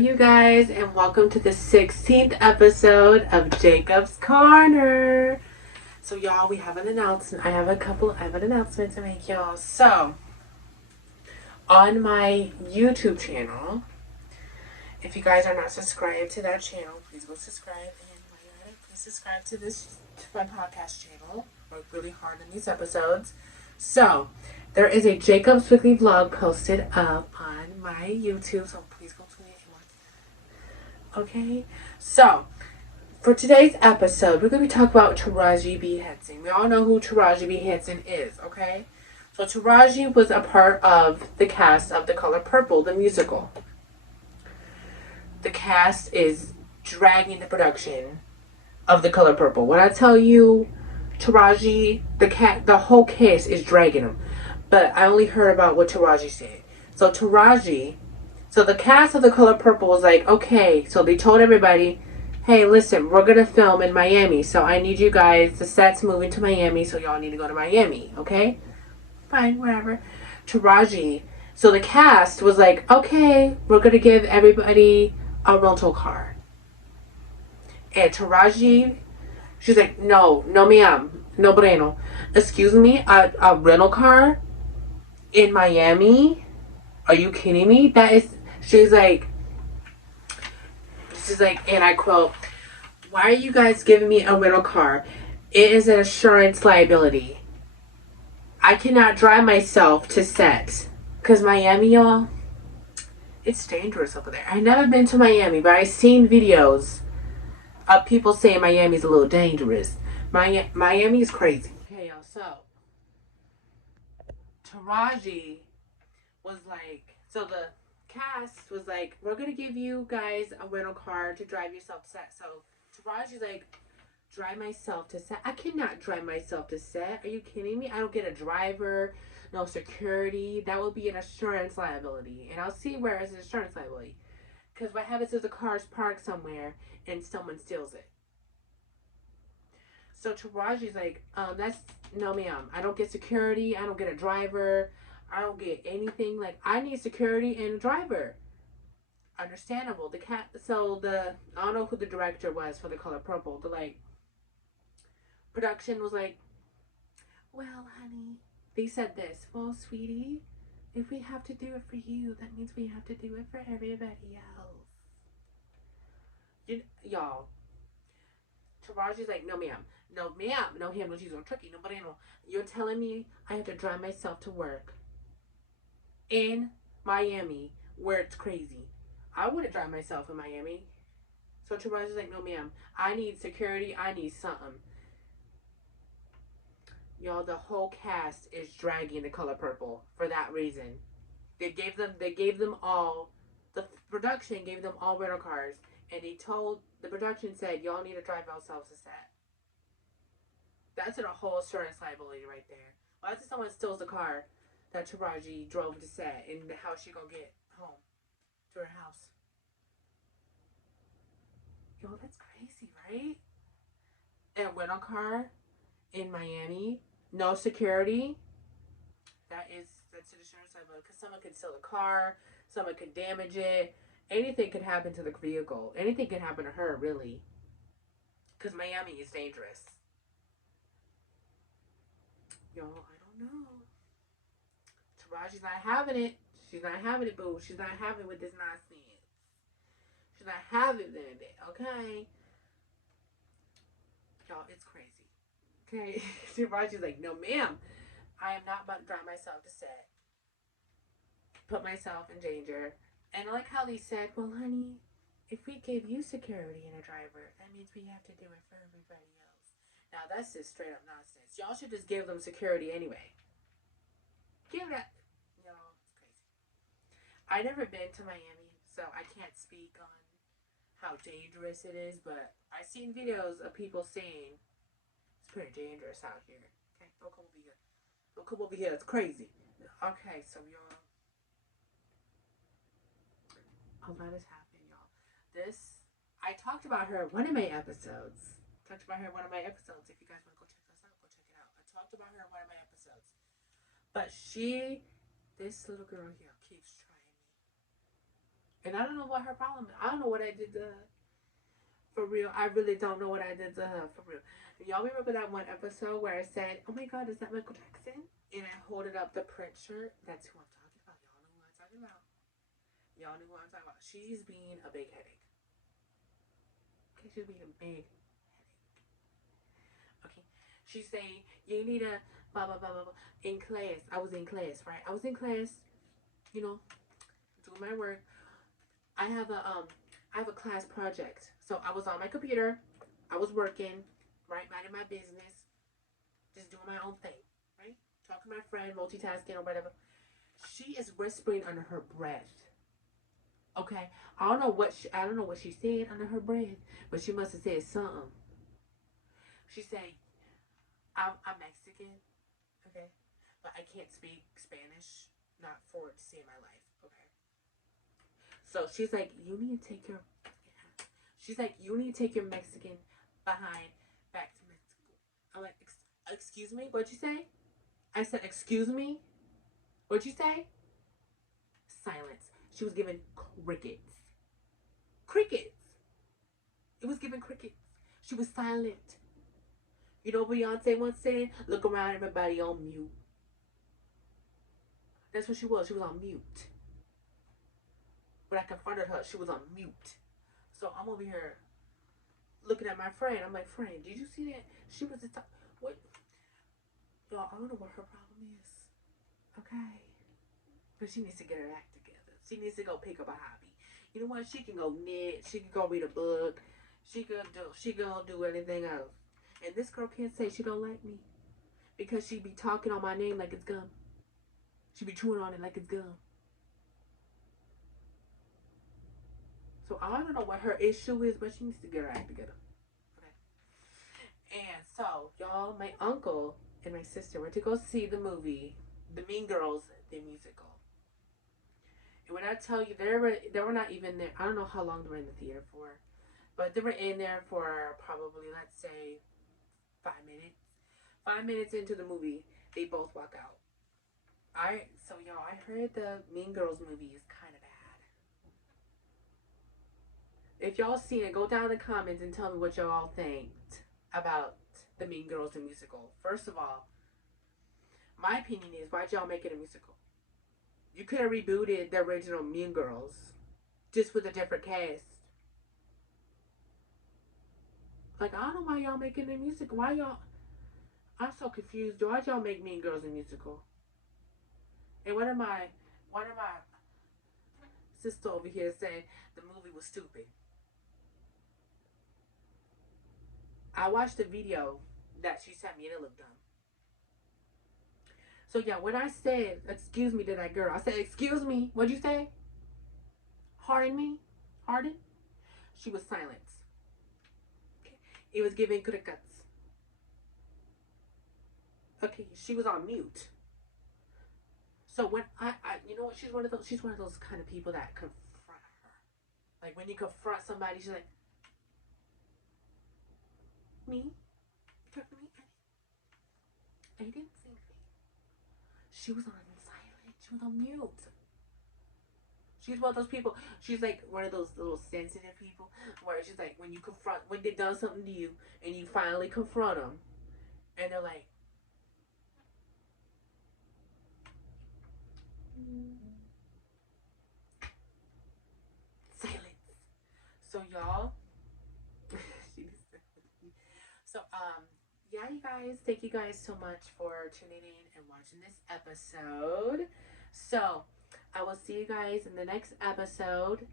you guys, and welcome to the 16th episode of Jacob's Corner. So, y'all, we have an announcement. I have an announcement to make, y'all. So, on my YouTube channel, if you guys are not subscribed to that channel, please go subscribe. And while you're at it, please subscribe to my podcast channel. I work really hard on these episodes. So, there is a Jacob's Weekly Vlog posted up on my YouTube, so please go to it. Okay? So, for today's episode, we're going to be talking about Taraji B. Henson. We all know who Taraji B. Henson is, okay? So, Taraji was a part of the cast of The Color Purple, the musical. The cast is dragging the production of The Color Purple. When I tell you Taraji, the whole cast is dragging them. But I only heard about what Taraji said. So the cast of The Color Purple was like, okay, so they told everybody, hey, listen, we're going to film in Miami. So I need you guys, the set's moving to Miami, so y'all need to go to Miami, okay? Fine, whatever. So the cast was like, okay, we're going to give everybody a rental car. And Taraji, she's like, no ma'am, no bueno. Excuse me, a rental car in Miami? Are you kidding me? She's like, and I quote, why are you guys giving me a rental car? It is an insurance liability. I cannot drive myself to set. Because Miami, y'all, it's dangerous over there. I've never been to Miami, but I've seen videos of people saying Miami's a little dangerous. Miami is crazy. Okay, y'all, so Taraji was like, so the cast was like, we're going to give you guys a rental car to drive yourself to set. So Taraji's like, drive myself to set? I cannot drive myself to set. Are you kidding me? I don't get a driver, no security. That would be an insurance liability. And I'll see where it's an insurance liability. Because what happens is the car's parked somewhere and someone steals it. So Taraji's like, no ma'am. I don't get security. I don't get a driver. I don't get anything. Like, I need security and a driver. Understandable. I don't know who the director was for The Color Purple. The production was like, well, honey, they said this. Well, sweetie, if we have to do it for you, that means we have to do it for everybody else. Y'all, Taraji's like, no ma'am, no ham, no cheese, no turkey, no banana. You're telling me I have to drive myself to work in Miami where it's crazy? I wouldn't drive myself in Miami. So Taraji's like, no ma'am, I need security, I need something. Y'all, the whole cast is dragging The Color Purple for that reason. They gave them all, the production gave them all rental cars, and the production said, y'all need to drive yourselves to set. That's a whole insurance liability right there. Why if someone steals the car that Taraji drove to set, and how she gonna get home to her house? Yo, that's crazy, right? And a rental car in Miami, no security. That's an insurance liability, because someone could steal the car, someone could damage it, anything could happen to the vehicle. Anything could happen to her, really. Because Miami is dangerous. Yo, I don't know. Taraji's not having it. She's not having it, boo. She's not having it with this nonsense. She's not having it, okay? Y'all, it's crazy. Okay? Taraji's like, no, ma'am. I am not about to drive myself to set. Put myself in danger. And I like how they said, well, honey, if we gave you security and a driver, that means we have to do it for everybody else. Now, that's just straight up nonsense. Y'all should just give them security anyway. Give that. No, it's crazy. I've never been to Miami, so I can't speak on how dangerous it is, but I've seen videos of people saying it's pretty dangerous out here. Okay, don't come over here. Don't come over here. It's crazy. Okay, so y'all, a lot has happened, y'all. I talked about her in one of my episodes. If you guys want to go check us out, go check it out. I talked about her in one of my episodes. But this little girl here keeps trying me. And I don't know what her problem is. I don't know what I did to her. For real. I really don't know what I did to her. For real. Y'all remember that one episode where I said, oh my God, is that Michael Jackson? And I holded up the print shirt. That's who I'm talking about. Y'all know who I'm talking about. Y'all know who I'm talking about. She's being a big headache. Okay, she's being a big headache. Okay. She's saying, you need a blah, blah, blah, blah, blah. In class. I was in class, right? I was in class, you know, doing my work. I have a class project. So I was on my computer. I was working, right? Minding my business. Just doing my own thing, right? Talking to my friend, multitasking or whatever. She is whispering under her breath. Okay? I don't know what she said under her breath, but she must have said something. She said, I'm Mexican, okay? But I can't speak Spanish, not for to save my life, okay? So she's like, you need to take your Mexican behind back to Mexico. I'm like, excuse me? What'd you say? I said, excuse me? What'd you say? Silence. She was giving crickets. Crickets. It was giving crickets. She was silent. You know what Beyonce once said? Look around, everybody on mute. That's what she was. She was on mute. When I confronted her, she was on mute. So I'm over here looking at my friend. I'm like, friend, did you see that? She was what? Y'all, I don't know what her problem is. Okay. But she needs to get her act together. She needs to go pick up a hobby. You know what? She can go knit. She can go read a book. She can do anything else. And this girl can't say she don't like me. Because she be talking on my name like it's gum. She be chewing on it like it's gum. So I don't know what her issue is, but she needs to get her act together. Okay. And so, y'all, my uncle and my sister went to go see the movie, The Mean Girls, the musical. And when I tell you, they were not even there. I don't know how long they were in the theater for, but they were in there for probably, let's say, 5 minutes. 5 minutes into the movie, they both walk out. So y'all, I heard the Mean Girls movie is kind of bad. If y'all seen it, go down in the comments and tell me what y'all think about the Mean Girls the musical. First of all, my opinion is, why'd y'all make it a musical? You could have rebooted the original Mean Girls, just with a different cast. Like, I don't know why y'all making a musical. Why y'all? I'm so confused. Why'd y'all make Mean Girls a musical? And one of my sister over here said the movie was stupid. I watched the video that she sent me and it looked dumb. So yeah, when I said excuse me to that girl, I said, excuse me, what'd you say? Pardon me? Pardon? She was silent. Okay. It was giving crickets. Okay, she was on mute. So when you know what, she's one of those kind of people that confront her. Like when you confront somebody, she's like, me? You talking to me? I didn't say anything. She was on silent. She was on mute. She's one of those people. She's like one of those little sensitive people where she's like, when they done something to you and you finally confront them and they're like, silence. So y'all, so yeah, you guys, thank you guys so much for tuning in and watching this episode. So I will see you guys in the next episode.